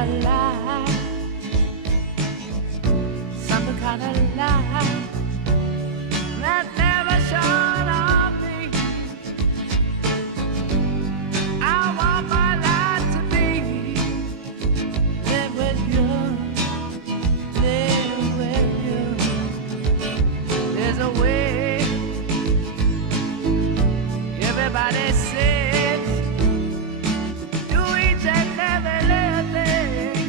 of light, some kind of light that never shone on me. I want my life to be live with you, live with you. There's a way. Everybody says do each and every little thing,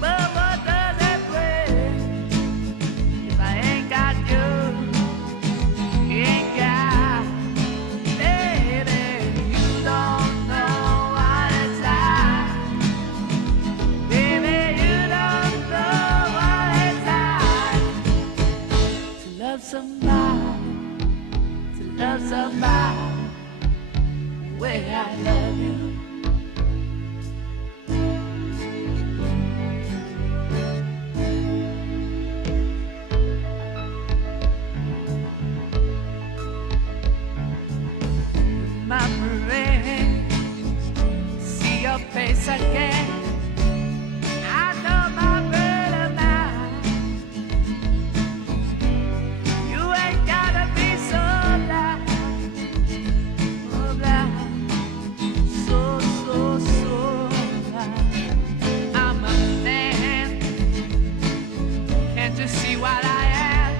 but what does it bring if I ain't got you? Ain't got, baby, you don't know what it's like. Baby, you don't know what it's like to love somebody. Love somebody the way I love you. My brain, see your face again. I know my better mind. You ain't gotta be so to see what I am.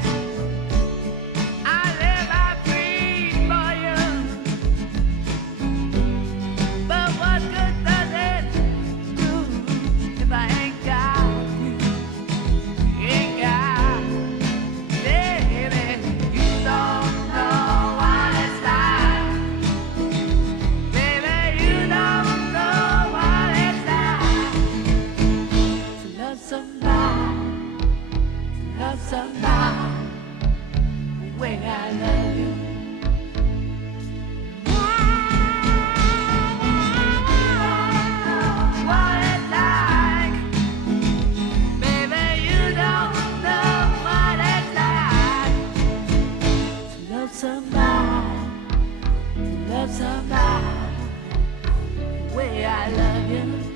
I live, I breathe for you. But what good does it do if I ain't got you? Ain't got, baby, you don't know what it's like. Baby, you don't know what it's like to love somebody. Love somebody the way I love you. What it's like, baby, you don't know what it's like to love somebody, to love somebody the way I love you.